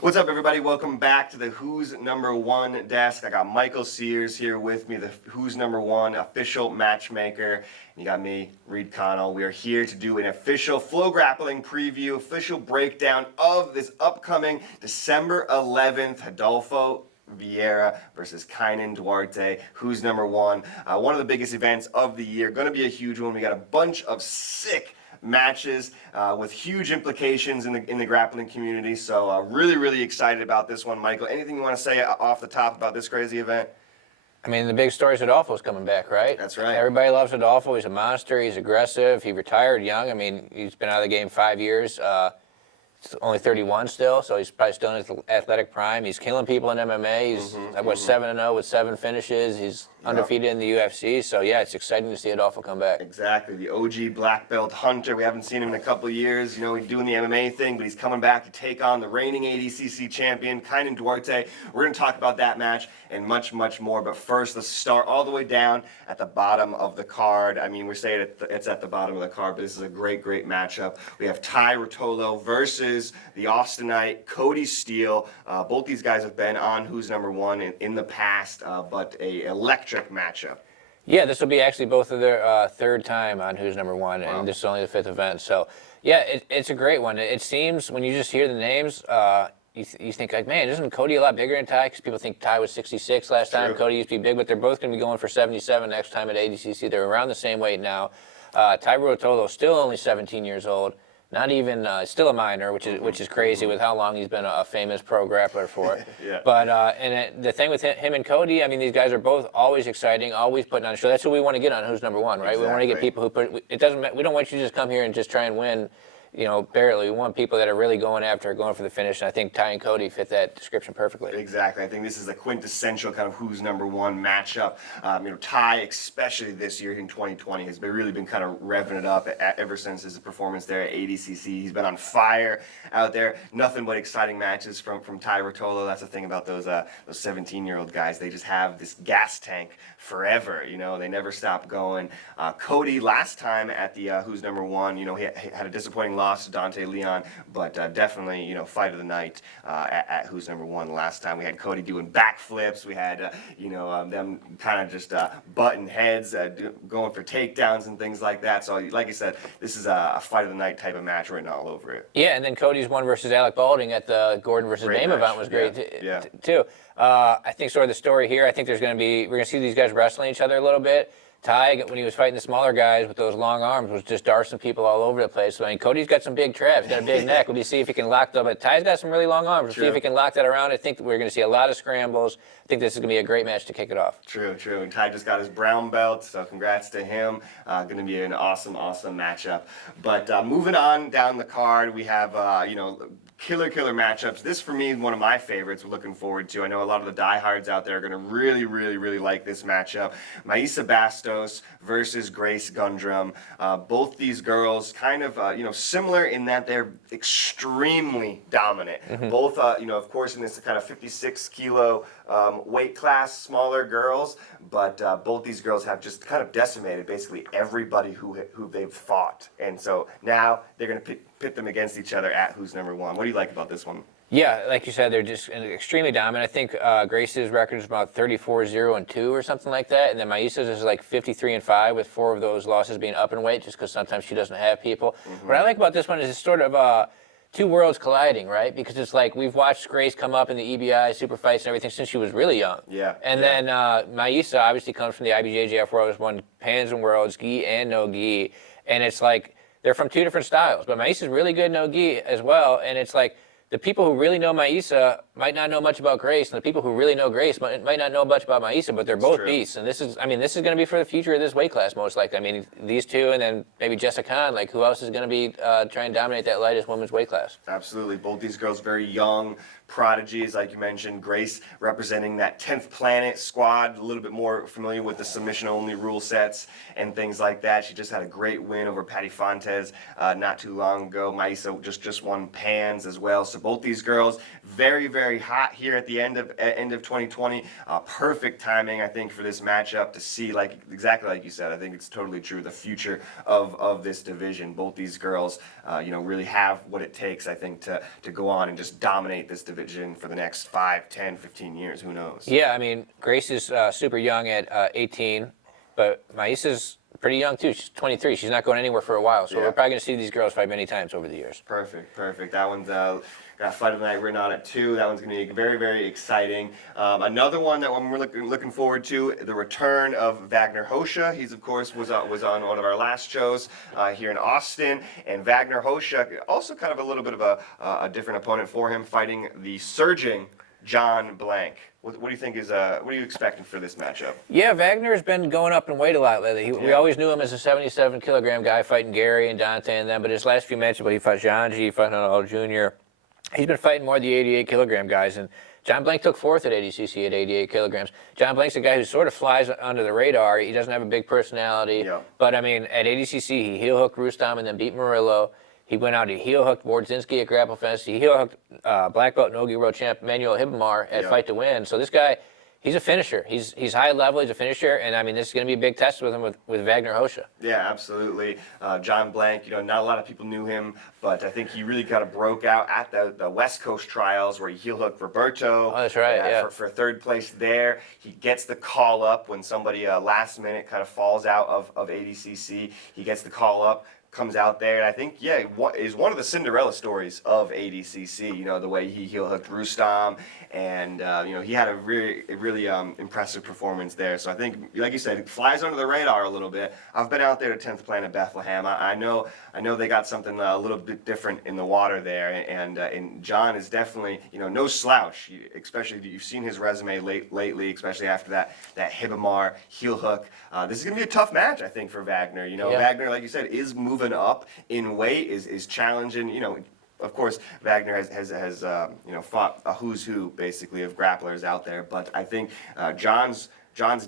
What's up, everybody? Welcome back to the Who's Number One desk. I got Michael Sears here with me, the Who's Number One official matchmaker. You got me, Reed Connell. We are here to do an official FloGrappling preview, official breakdown of this upcoming December 11th Rodolfo Vieira versus Kaynan Duarte. Who's Number One? One of the biggest events of the year. Going to be a huge one. We got a bunch of sick matches with huge implications in the grappling community. So really excited about this one, Michael. Anything you want to say off the top about this crazy event? I mean, the big story is Rodolfo's coming back, right? That's right. Everybody loves Rodolfo. He's a monster. He's aggressive. He retired young. I mean, he's been out of the game 5 years. He's only 31 still, so he's probably still in his athletic prime. He's killing people in MMA. He's 7-0 with 7 finishes. He's undefeated in the UFC. So yeah, it's exciting to see Rodolfo come back. Exactly, the OG black belt hunter. We haven't seen him in a couple of years. You know, he's doing the MMA thing, but he's coming back to take on the reigning ADCC champion, Kaynan Duarte. We're going to talk about that match and much more. But first, let's start all the way down at the bottom of the card. I mean, we're saying it's at the bottom of the card, but this is a great matchup. We have rotolo versus the Austinite Cody Steele. Both these guys have been on Who's Number One in the past, but a electric matchup. Yeah, this will be actually both of their third time on Who's Number One, and this is only the 5th event. So yeah, it's a great one. It seems when you just hear the names, you think like, man, isn't Cody a lot bigger than Ty? Because people think Ty was 66 last time. Cody used to be big, but they're both going to be going for 77 next time at ADCC. They're around the same weight now. Rotolo still only 17 years old. Not even still a minor, which is crazy with how long he's been a famous pro grappler for. Yeah. But the thing with him and Cody, I mean, these guys are both always exciting, always putting on a show. That's what we want to get on Who's Number One, right? Exactly. We want to get people who put. It doesn't. We don't want you to just come here and just try and win. You know, barely. We want people that are really going after it, going for the finish, and I think Ty and Cody fit that description perfectly. Exactly. I think this is a quintessential kind of Who's Number One matchup. You know, Ty, especially this year in 2020, has really been kind of revving it up ever since his performance there at ADCC. He's been on fire out there. Nothing but exciting matches from Ty Rotolo. That's the thing about those 17-year-old guys. They just have this gas tank forever. You know, they never stop going. Cody, last time at the Who's Number One, you know, he had a disappointing loss to Dante Leon, but definitely, you know, fight of the night at Who's Number One last time. We had Cody doing backflips. We had, you know, them kind of just butting heads, going for takedowns and things like that. So, like I said, this is a fight of the night type of match written all over it. Yeah, and then Cody's one versus Alec Balding at the Gordon versus Dame event was great too. I think sort of the story here, I think we're going to see these guys wrestling each other a little bit. Ty, when he was fighting the smaller guys with those long arms, was just darcing people all over the place. So, I mean, Cody's got some big traps, got a big neck. We'll see if he can lock that. But Ty's got some really long arms. We'll see if he can lock that around. I think we're going to see a lot of scrambles. I think this is going to be a great match to kick it off. True. And Ty just got his brown belt, so congrats to him. Going to be an awesome matchup. But moving on down the card, we have, you know, killer matchups. This, for me, is one of my favorites we're looking forward to. I know a lot of the diehards out there are going to really like this matchup. Maia Bastos versus Grace Gundrum. Both these girls kind of, you know, similar in that they're extremely dominant. Both, you know, of course, in this kind of 56-kilo weight class, smaller girls, but both these girls have just kind of decimated basically everybody who they've fought. And so now they're going to pit them against each other at Who's Number One. What do you like about this one? Yeah, like you said, they're just extremely dominant. I think Grace's record is about 34-0-2 or something like that, and then Maia's is like 53-5 with 4 of those losses being up in weight, just because sometimes she doesn't have people. What I like about this one is it's sort of two worlds colliding, right? Because it's like we've watched Grace come up in the EBI, super fights and everything since she was really young. Yeah. And then Maia obviously comes from the IBJJF world, has won Pans and Worlds, gi and no gi, and it's like they're from 2 different styles. But Maia's really good no gi as well, and it's like the people who really know Maia might not know much about Grace, and the people who really know Grace might not know much about Maia, but they're both beasts. And this is going to be for the future of this weight class, most likely. I mean, these two, and then maybe Jessica Khan. Like, who else is going to be trying to dominate that lightest women's weight class? Absolutely. Both these girls very young prodigies, like you mentioned. Grace representing that 10th Planet squad, a little bit more familiar with the submission-only rule sets and things like that. She just had a great win over Patty Fontes not too long ago. Maia just won Pans as well, so So both these girls very, very hot here at the end of 2020. Perfect timing, I think, for this matchup to see, like exactly like you said. I think it's totally true. The future of this division. Both these girls, really have what it takes, I think, to go on and just dominate this division for the next 5, 10, 15 years. Who knows? Yeah, I mean, Grace is super young at 18, but Maisa's pretty young too. She's 23. She's not going anywhere for a while, so we're probably going to see these girls fight many times over the years. Perfect. That one's got Fight of the Night written on it too. That one's going to be very, very exciting. Another one that we're looking forward to, the return of Wagner Hosha. He's, of course, was on one of our last shows here in Austin. And Wagner Hosha, also kind of a little bit of a different opponent for him, fighting the surging John Blank. What do you think what are you expecting for this matchup? Yeah, Wagner's been going up in weight a lot lately. We always knew him as a 77-kilogram guy fighting Gary and Dante and them, but his last few matches, he fought Janji, he fought Ronaldo Jr. He's been fighting more of the 88-kilogram guys, and John Blank took fourth at ADCC at 88 kilograms. John Blank's a guy who sort of flies under the radar. He doesn't have a big personality, but I mean, at ADCC, he heel hooked Rustam and then beat Murillo. He went out, he heel hooked Wardzinski at Grapple Fest. He heel hooked black belt Nogi World Champ Manuel Hibamar at Fight to Win. So this guy, he's a finisher. He's high level, he's a finisher, and I mean, this is going to be a big test with him with Wagner Hosha. Yeah, absolutely. John Blank, not a lot of people knew him, but I think he really kind of broke out at the West Coast trials where he heel hooked Roberto. Oh, that's right, for third place there. He gets the call up when somebody last minute kind of falls out of ADCC. He gets the call up, comes out there, and I think, is one of the Cinderella stories of ADCC, the way he heel hooked Rustam, and, he had a really impressive performance there. So I think, like you said, it flies under the radar a little bit. I've been out there to 10th Planet Bethlehem. I know they got something a little bit different in the water there, and John is definitely, no slouch, especially you've seen his resume lately, especially after that Hibamar heel hook. This is going to be a tough match, I think, for Wagner. Wagner, like you said, is moving up in weight, is challenging. Of course, Wagner has fought a who's who basically of grapplers out there, but I think John's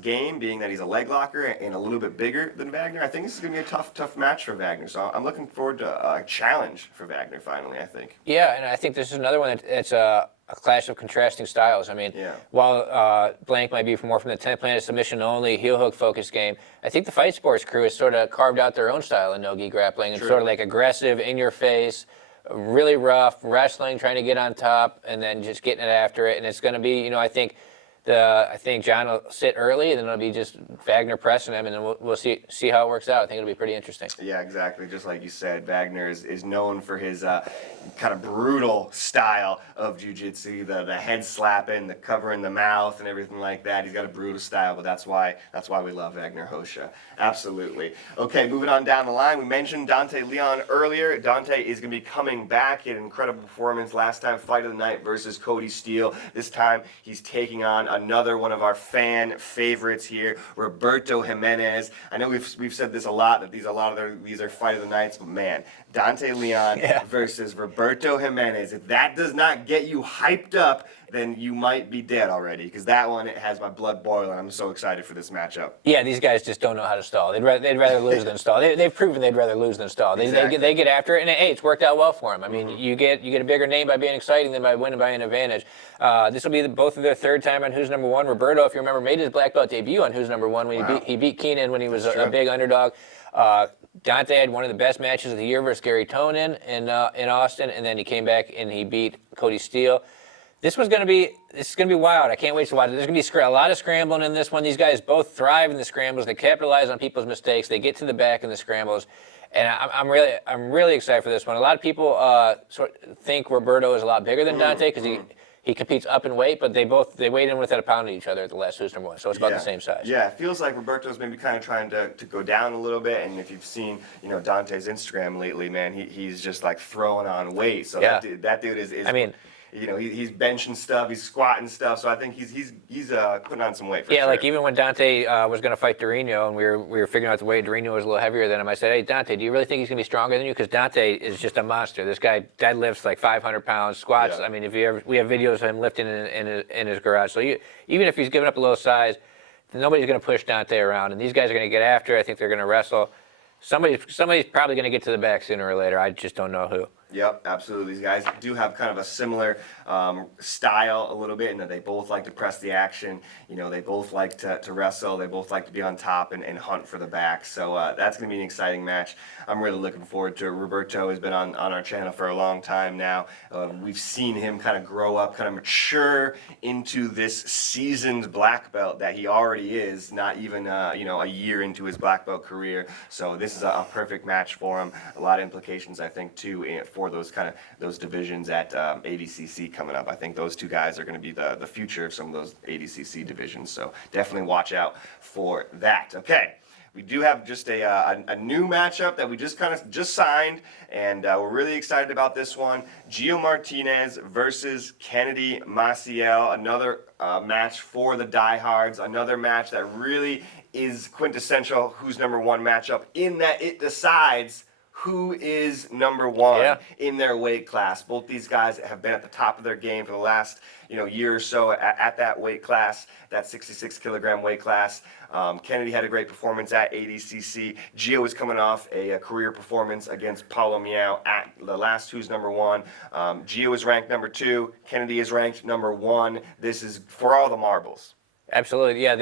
game, being that he's a leg locker and a little bit bigger than Wagner, I think this is going to be a tough match for Wagner. So I'm looking forward to a challenge for Wagner finally, I think. Yeah, and I think this is another one that's a clash of contrasting styles. I mean, while Blank might be more from the 10th Planet submission only, heel hook focused game, I think the Fight Sports crew has sort of carved out their own style in no-gi grappling. It's sort of like aggressive, in your face, really rough, wrestling, trying to get on top, and then just getting it after it. And it's going to be, I think John will sit early, and then it'll be just Wagner pressing him, and then we'll see how it works out. I think it'll be pretty interesting. Yeah, exactly. Just like you said, Wagner is known for his kind of brutal style of jiu-jitsu, the head slapping, the covering the mouth, and everything like that. He's got a brutal style, but that's why we love Wagner Hosha. Absolutely. Okay, moving on down the line, we mentioned Dante Leon earlier. Dante is going to be coming back. He had an incredible performance last time, Fight of the Night versus Cody Steele. This time, he's taking on another one of our fan favorites here, Roberto Jimenez. I know we've said this a lot, that these are Fight of the Nights, but man, Dante Leon versus Roberto Jimenez. If that does not get you hyped up, then you might be dead already, because that one, it has my blood boiling. I'm so excited for this matchup. Yeah, these guys just don't know how to stall. They'd rather lose than stall. They've proven they'd rather lose than stall. They get after it, and hey, it's worked out well for them. I mean, you get a bigger name by being exciting than by winning by an advantage. This will be both of their third time on Who's Number One. Roberto, if you remember, made his black belt debut on Who's Number One when he beat Kaynan when he was a big underdog. Dante had one of the best matches of the year versus Gary Tonin in Austin, and then he came back and he beat Cody Steele. This is going to be wild. I can't wait to watch it. There's going to be a lot of scrambling in this one. These guys both thrive in the scrambles. They capitalize on people's mistakes. They get to the back in the scrambles, and I'm really excited for this one. A lot of people think Roberto is a lot bigger than Dante because he competes up in weight, but they weighed in within a pound of each other at the last Who's Number One, so it's about the same size. Yeah, it feels like Roberto's maybe kind of trying to go down a little bit, and if you've seen Dante's Instagram lately, man, he's just like throwing on weight. So that dude is. I mean, he's benching stuff, he's squatting stuff, so I think he's putting on some weight for sure. Like even when Dante was going to fight Dorino, and we were figuring out the way Dorino was a little heavier than him, I said, hey, Dante, do you really think he's going to be stronger than you? Because Dante is just a monster. This guy deadlifts like 500 pounds, squats. I mean, we have videos of him lifting in his garage. So even if he's giving up a little size, nobody's going to push Dante around, and these guys are going to get after. I think they're going to wrestle. Somebody's probably going to get to the back sooner or later. I just don't know who. Yep, absolutely. These guys do have kind of a similar style a little bit, in that they both like to press the action. You know, they both like to wrestle. They both like to be on top and hunt for the back. So that's going to be an exciting match. I'm really looking forward to it. Roberto has been on our channel for a long time now. We've seen him kind of grow up, kind of mature into this seasoned black belt that he already is, not even a year into his black belt career. So this is a perfect match for him. A lot of implications, I think, too, for those divisions at ADCC coming up. I think those two guys are going to be the future of some of those ADCC divisions. So definitely watch out for that. Okay. We do have just a new matchup that we just signed, and we're really excited about this one. Gio Martinez versus Kennedy Maciel. Another match for the diehards. Another match that really is quintessential who's number one matchup, in that it decides who is number one in their weight class. Both these guys have been at the top of their game for the last year or so at that weight class, that 66 kilogram weight class. Kennedy had a great performance at ADCC. Gio is coming off a career performance against Paulo Miao at the last Who's Number One. Gio is ranked number 2. Kennedy is ranked number 1. This is for all the marbles. Absolutely, yeah.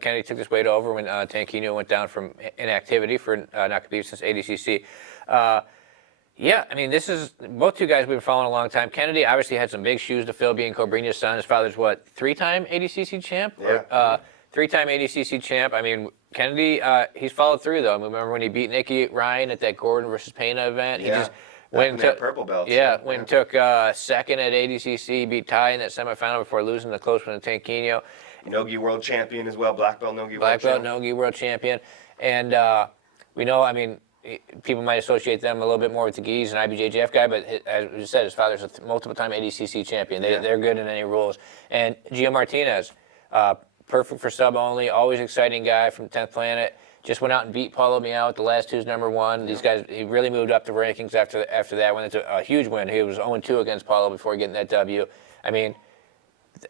Kennedy took this weight over when Tanquino went down from inactivity for not competing since ADCC. Yeah, I mean, both two guys we've been following a long time. Kennedy obviously had some big shoes to fill, being Cobrinha's son. His father's what, 3-time ADCC champ? Yeah. 3-time ADCC champ. I mean, Kennedy, he's followed through though. I remember when he beat Nicky Ryan at that Gordon versus Pena event. He just went and took purple belt. Yeah, went and took second at ADCC, beat Ty in that semifinal before losing the close one to Tanquino. Nogi world champion as well, black belt Nogi world champion. And we know, I mean, people might associate them a little bit more with the Geese and IBJJF guy, but as you said, his father's a multiple-time ADCC champion. They're good in any rules. And Gio Martinez, perfect for sub only, always exciting guy from 10th Planet. Just went out and beat Paulo Miao at the last Who's Number One. These guys, he really moved up the rankings after that. When it's a huge win, he was 0-2 against Paulo before getting that W. I mean,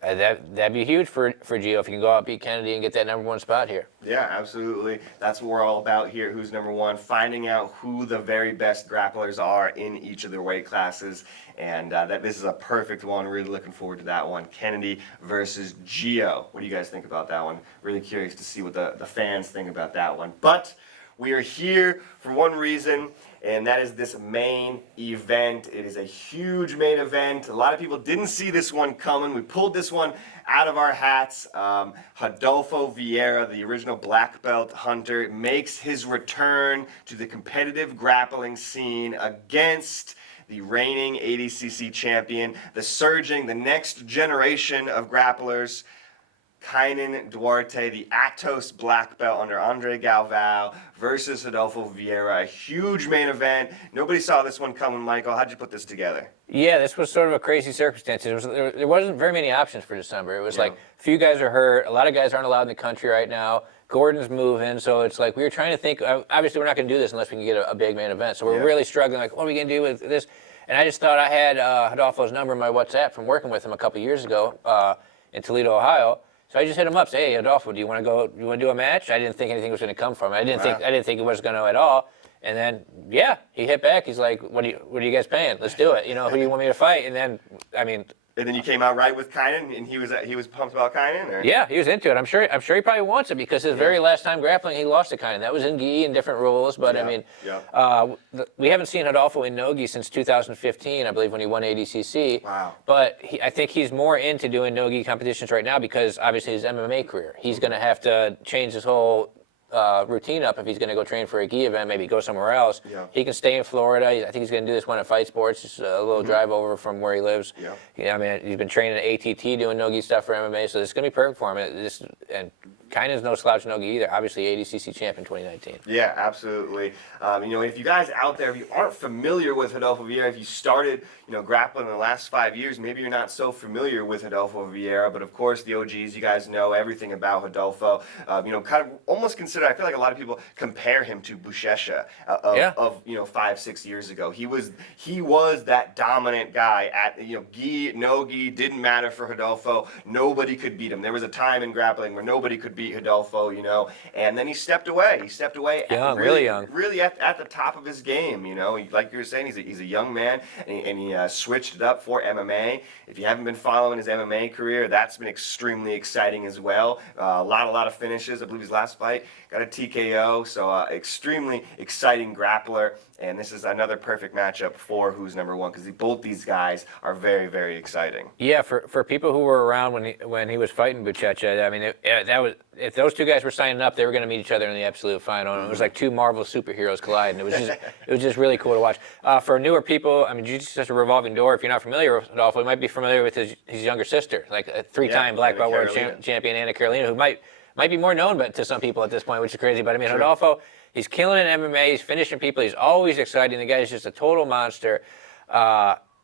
that'd be huge for Gio if he can go out, beat Kennedy, and get that number 1 spot here. Yeah, absolutely. That's what we're all about here. Who's number 1? Finding out who the very best grapplers are in each of their weight classes, and this is a perfect one. Really looking forward to that one. Kennedy versus Gio. What do you guys think about that one? Really curious to see what the fans think about that one. But we are here for one reason, and that is this main event. It is a huge main event. A lot of people didn't see this one coming. We pulled this one out of our hats. Rodolfo Vieira, the original black belt hunter, makes his return to the competitive grappling scene against the reigning ADCC champion, the next generation of grapplers, Kaynan Duarte, the Atos black belt under Andre Galvao versus Rodolfo Vieira. A huge main event. Nobody saw this one coming, Michael. How'd you put this together? Yeah, this was sort of a crazy circumstance. There wasn't very many options for December. It was like a few guys are hurt. A lot of guys aren't allowed in the country right now. Gordon's moving, so it's like we were trying to think. Obviously, we're not going to do this unless we can get a big main event. So we're really struggling. Like, what are we going to do with this? And I just thought I had Rodolfo's number in my WhatsApp from working with him a couple years ago in Toledo, Ohio. So I just hit him up, say, hey, Rodolfo, do you want to do a match? I didn't think anything was going to come from it. I didn't think it was going to at all. And then, he hit back. He's like, what are you guys paying? Let's do it. Who do you want me to fight? And then, And then you came out right with Kaynan, and he was pumped about Kaynan, or? Yeah, he was into it. I'm sure he probably wants it because his very last time grappling, he lost to Kaynan. That was in gi and different rules, but we haven't seen Rodolfo in no-gi since 2015, I believe, when he won ADCC. Wow. But I think he's more into doing no-gi competitions right now because obviously his MMA career. He's going to have to change his whole routine up if he's going to go train for a gi event, maybe go somewhere else. Yeah. He can stay in Florida. I think he's going to do this one at Fight Sports, just a little drive over from where he lives. Yeah. He's been training at ATT doing no-gi stuff for MMA, so this is going to be perfect for him. And Kainan's no slouch no-gi either. Obviously, ADCC champ in 2019. Yeah, absolutely. If you guys out there, if you aren't familiar with Rodolfo Vieira, if you started, grappling in the last 5 years, maybe you're not so familiar with Rodolfo Vieira, but of course the OGs, you guys know everything about Rodolfo. Kind of almost consider, I feel like a lot of people compare him to Buchecha of 5-6 years ago. He was that dominant guy at, gi, no gi, didn't matter for Rodolfo. Nobody could beat him. There was a time in grappling where nobody could beat beat Rodolfo, you know, and then he stepped away. He stepped away. Young, really young. Really at the top of his game, you know. Like you were saying, he's a young man, and he switched it up for MMA. If you haven't been following his MMA career, that's been extremely exciting as well. A lot of finishes. I believe his last fight got a TKO, so extremely exciting grappler. And this is another perfect matchup for who's number one, because both these guys are very, very exciting. Yeah, for people who were around when he was fighting Buchecha, I mean, that was, if those two guys were signing up, they were going to meet each other in the absolute final. And it was like two Marvel superheroes colliding. It was just really cool to watch. For newer people, I mean, jiu-jitsu is such a revolving door. If you're not familiar with Rodolfo, you might be familiar with his younger sister, like a three-time black belt world champion, Anna Carolina, who might be more known to some people at this point, which is crazy. But I mean, Rodolfo, he's killing it in MMA. He's finishing people. He's always exciting. The guy is just a total monster.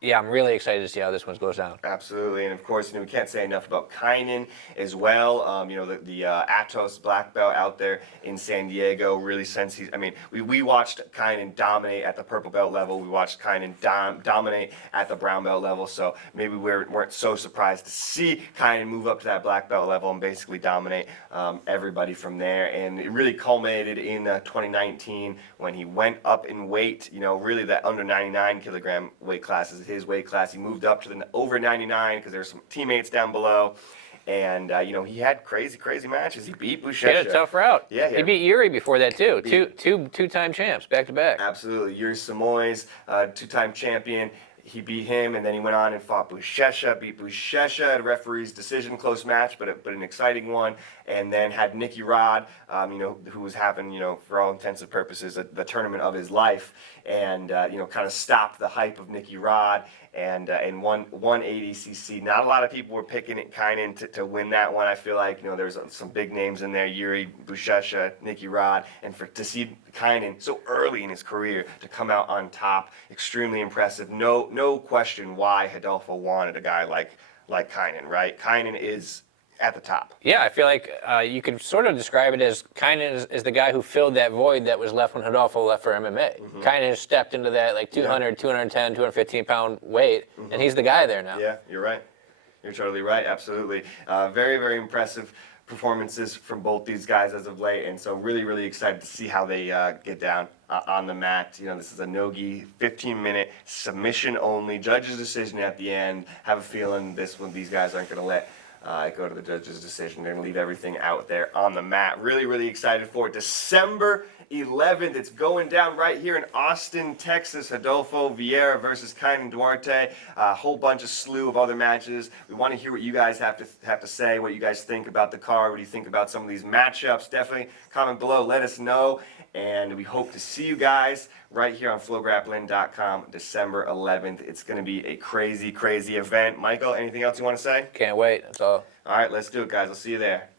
Yeah, I'm really excited to see how this one goes down. Absolutely, and of course, you know, we can't say enough about Kaynan as well. You know, the Atos black belt out there in San Diego. Really, since I mean, we watched Kaynan dominate at the purple belt level. We watched Kaynan dominate at the brown belt level. So maybe we weren't so surprised to see Kaynan move up to that black belt level and basically dominate everybody from there. And it really culminated in 2019 when he went up in weight. You know, really that under 99 kilogram weight class is his weight class. He moved up to the over 99 because there's some teammates down below, and you know, he had crazy matches. He beat Buchecha. He had a tough route. Yeah, he beat Yuri before that too. Two-time champs back to back. Absolutely, Yuri Samois, two-time champion. He beat him, and then he went on and fought Buchecha, beat Buchecha at a referee's decision, close match, but an exciting one. And then had Nicky Rod, you know, who was having, you know, for all intents and purposes, the tournament of his life, and you know, kind of stopped the hype of Nicky Rod and won 80cc. Not a lot of people were picking it Kaynan to win that one. I feel like, you know, there's some big names in there: Yuri, Buchecha, Nicky Rod, and to see Kaynan so early in his career to come out on top, extremely impressive. No question why Rodolfo wanted a guy like Kaynan, right? Kaynan is at the top. Yeah, I feel like you could sort of describe it as Kaynan is the guy who filled that void that was left when Rodolfo left for MMA. Kaynan has stepped into that like 200, 210, 215 pound weight, and he's the guy there now. Yeah, you're right. You're totally right. Absolutely. Very impressive performances from both these guys as of late, and so really excited to see how they get down on the mat. You know, this is a no-gi 15-minute submission only, judge's decision at the end. Have a feeling these guys aren't going to let go to the judge's decision. They're going to leave everything out there on the mat. Really excited for it. December 11th. It's going down right here in Austin, Texas. Rodolfo Vieira versus Kaynan Duarte. A whole slew of other matches. We want to hear what you guys have to say, what you guys think about the card, what do you think about some of these matchups. Definitely comment below. Let us know. And we hope to see you guys right here on FloGrappling.com December 11th. It's going to be a crazy event. Michael, anything else you want to say? Can't wait. That's all. All right, let's do it, guys. I'll see you there.